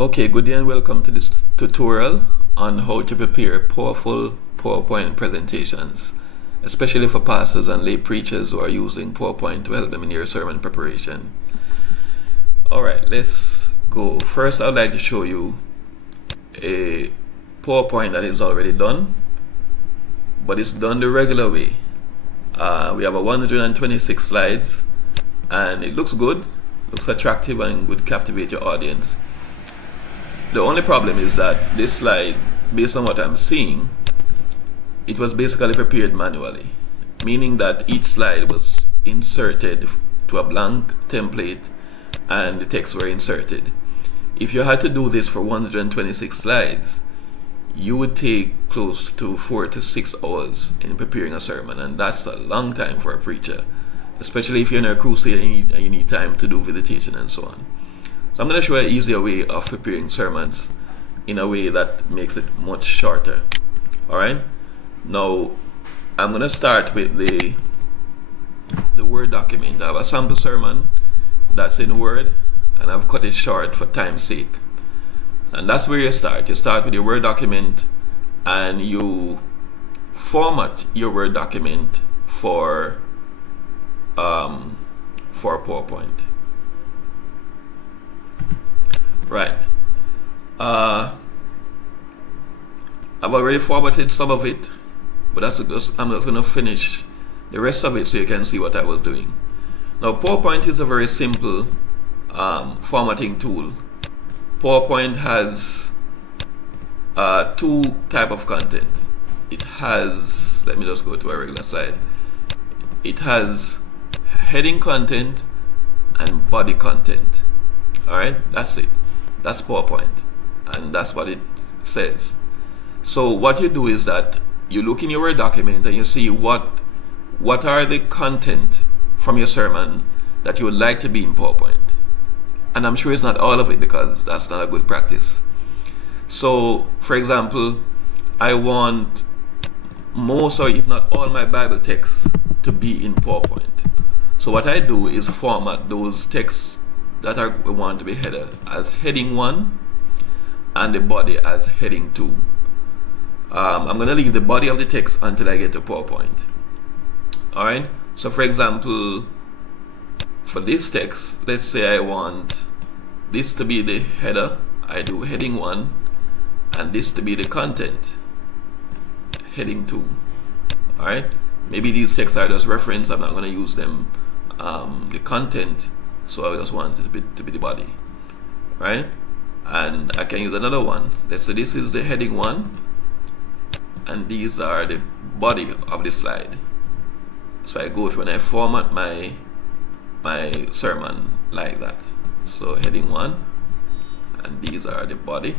Okay, good day and welcome to this tutorial on how to prepare powerful PowerPoint presentations, especially for pastors and lay preachers who are using PowerPoint to help them in your sermon preparation. Alright, let's go. First, I'd like to show you a PowerPoint that is already done, but it's done the regular way. We have a 126 slides and it looks good, looks attractive and would captivate your audience. The only problem is that this slide, based on what I'm seeing, it was basically prepared manually, meaning that each slide was inserted to a blank template and the text were inserted. If you had to do this for 126 slides, you would take close to 4 to 6 hours in preparing a sermon, and that's a long time for a preacher, especially if you're in a crusade and you need time to do visitation and so on. So I'm going to show you an easier way of preparing sermons in a way that makes it much shorter. Alright, now I'm going to start with the Word document. I have a sample sermon that's in Word and I've cut it short for time's sake. And that's where you start. You start with your Word document and you format your Word document for PowerPoint. Right. I've already formatted some of it, but I'm just going to finish the rest of it so you can see what I was doing. Now, PowerPoint is a very simple formatting tool. PowerPoint has two types of content. It has, let me just go to a regular slide. It has heading content and body content. Alright, that's it. That's PowerPoint, and that's what it says. So what you do is that you look in your Word document and you see what are the content from your sermon that you would like to be in PowerPoint. And I'm sure it's not all of it because that's not a good practice. So for example, I want most or if not all my Bible texts to be in PowerPoint. So what I do is format those texts that we want to be header as heading 1 and the body as heading 2. I'm going to leave the body of the text until I get to PowerPoint. Alright, so for example, for this text, let's say I want this to be the header. I do heading 1 and this to be the content, heading 2. Alright, maybe these texts are just reference, I'm not going to use them. The content, so I just want it to be the body, right? And I can use another one. Let's say this is the heading 1 and these are the body of the slide. So I go through and I format my sermon like that. So heading 1 and these are the body,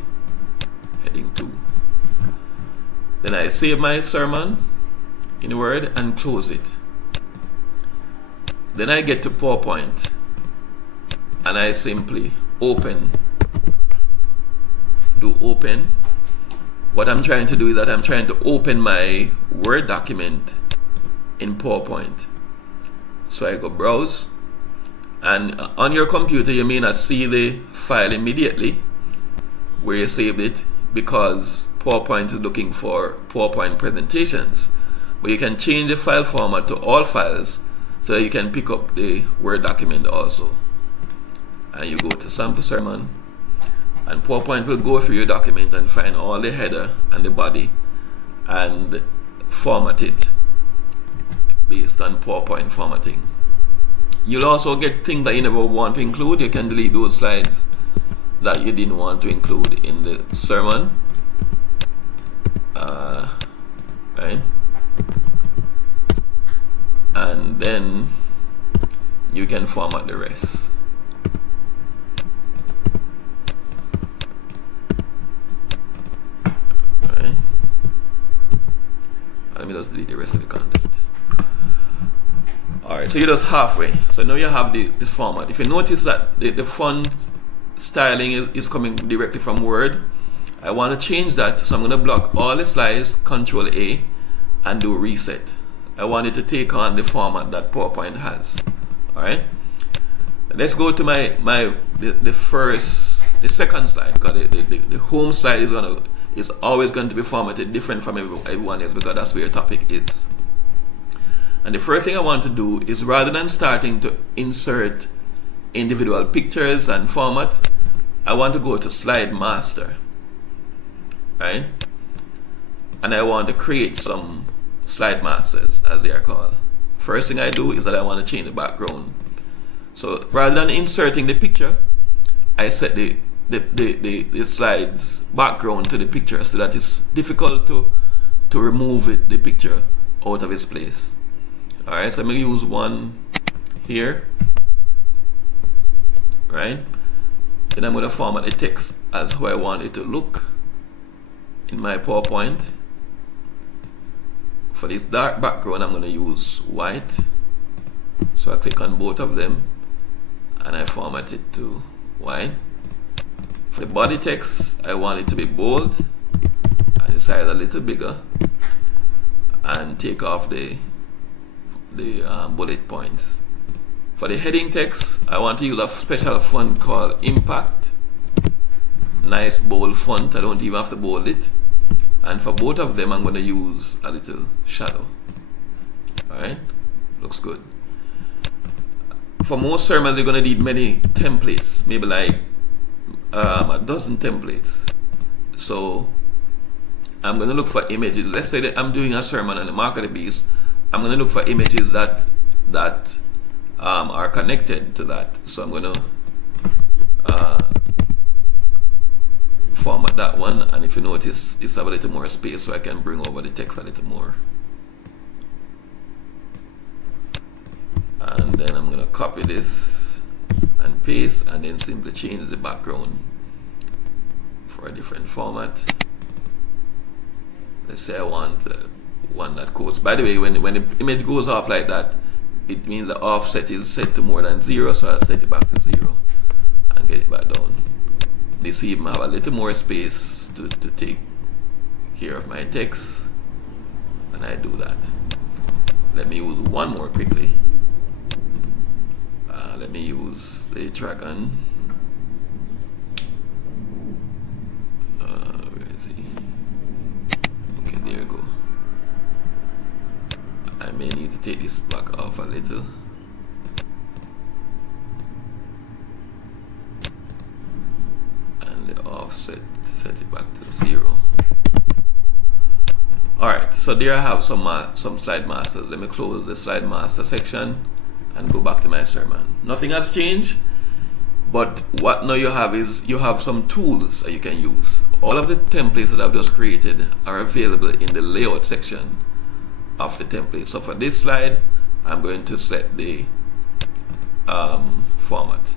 heading 2. Then I save my sermon in Word and close it. Then I get to PowerPoint and I simply open. What I'm trying to do is that I'm trying to open my Word document in PowerPoint. So I go browse, and on your computer you may not see the file immediately where you saved it because PowerPoint is looking for PowerPoint presentations, but you can change the file format to all files so that you can pick up the Word document also. And you go to sample sermon and PowerPoint will go through your document and find all the header and the body and format it based on PowerPoint formatting. You'll also get things that you never want to include. You can delete those slides that you didn't want to include in the sermon, right? And then you can format the rest. Right. Let me just delete the rest of the content. Alright, so you're just halfway. So now you have this format. If you notice that the font styling is coming directly from Word, I want to change that. So I'm going to block all the slides, Control A, and do reset. I want it to take on the format that PowerPoint has. Alright, let's go to the first the second slide, because the home slide is always going to be formatted different from everyone else, because that's where your topic is. And the first thing I want to do is, rather than starting to insert individual pictures and format, I want to go to Slide Master, right? And I want to create some slide masters, as they are called. First thing I do is that I want to change the background. So rather than inserting the picture, I set the slide's background to the picture, so that it's difficult to remove the picture out of its place. Alright, so I'm going to use one here, right? Then I'm going to format the text as how I want it to look in my PowerPoint. For this dark background, I'm going to use white. So I click on both of them and I format it to white. For the body text, I want it to be bold and the size a little bigger, and take off the bullet points. For the heading text, I want to use a special font called Impact. Nice bold font, I don't even have to bold it. And for both of them, I'm going to use a little shadow. Alright, looks good. For most sermons, you're going to need many templates, maybe like a dozen templates. So I'm going to look for images. Let's say that I'm doing a sermon on the mark of the beast. I'm going to look for images that are connected to that. So I'm going to format that one, and if you notice, it's a little more space, so I can bring over the text a little more. And then I'm going to copy this and paste, and then simply change the background for a different format. Let's say I want one that quotes. By the way, when the image goes off like that, it means the offset is set to more than 0, so I'll set it back to 0 and get it back down. This even have a little more space to take care of my text, and I do that. Let me use one more quickly. Let me use the dragon. Where is he? Okay, there you go. I may need to take this back off a little. And the offset, set it back to 0. Alright, so there I have some slide masters. Let me close the slide master section and go back to my sermon. Nothing has changed, but what now you have is you have some tools that you can use. All of the templates that I've just created are available in the layout section of the template. So for this slide, I'm going to set the format.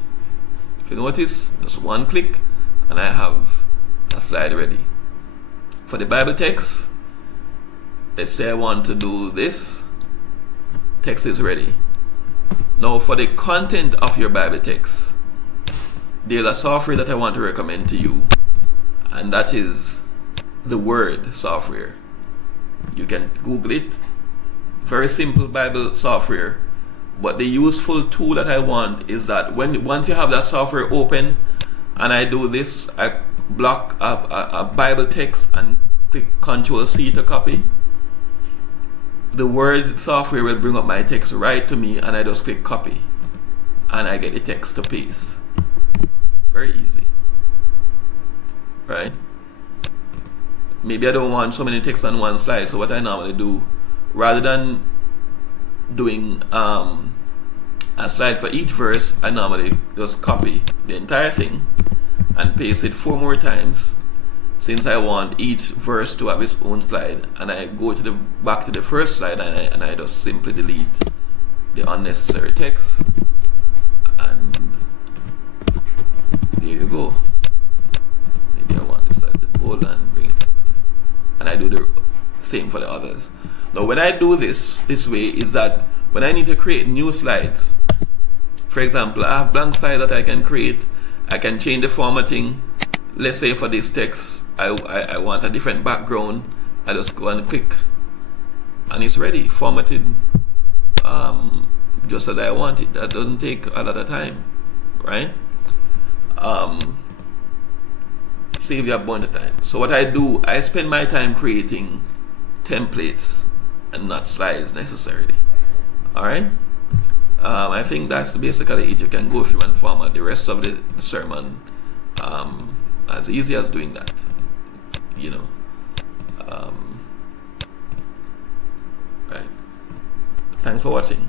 If you notice, just one click and I have a slide ready. For the Bible text, let's say I want to do this, text is ready. Now for the content of your Bible text, there's a software that I want to recommend to you, and that is the Word software. You can Google it. Very simple Bible software, but the useful tool that I want is that once you have that software open and I do this, I block a Bible text and click Ctrl+C to copy. The Word software will bring up my text right to me, and I just click copy and I get the text to paste. Very easy, right? Maybe I don't want so many text on one slide, so what I normally do, rather than doing a slide for each verse, I normally just copy the entire thing and paste it 4 more times, since I want each verse to have its own slide, and I go to back to the first slide and I just simply delete the unnecessary text, and there you go. Maybe I want this slide to bold and bring it up, and I do the same for the others. Now when I do this way is that when I need to create new slides, for example, I have blank slides that I can create. I can change the formatting. Let's say for this text I want a different background. I just go and click and it's ready, formatted just as I want it. That doesn't take a lot of time, right? save you a bunch of time. So what I do, I spend my time creating templates and not slides necessarily. Alright? I think that's basically it. You can go through and format the rest of the sermon as easy as doing that. You know. Right. Thanks for watching.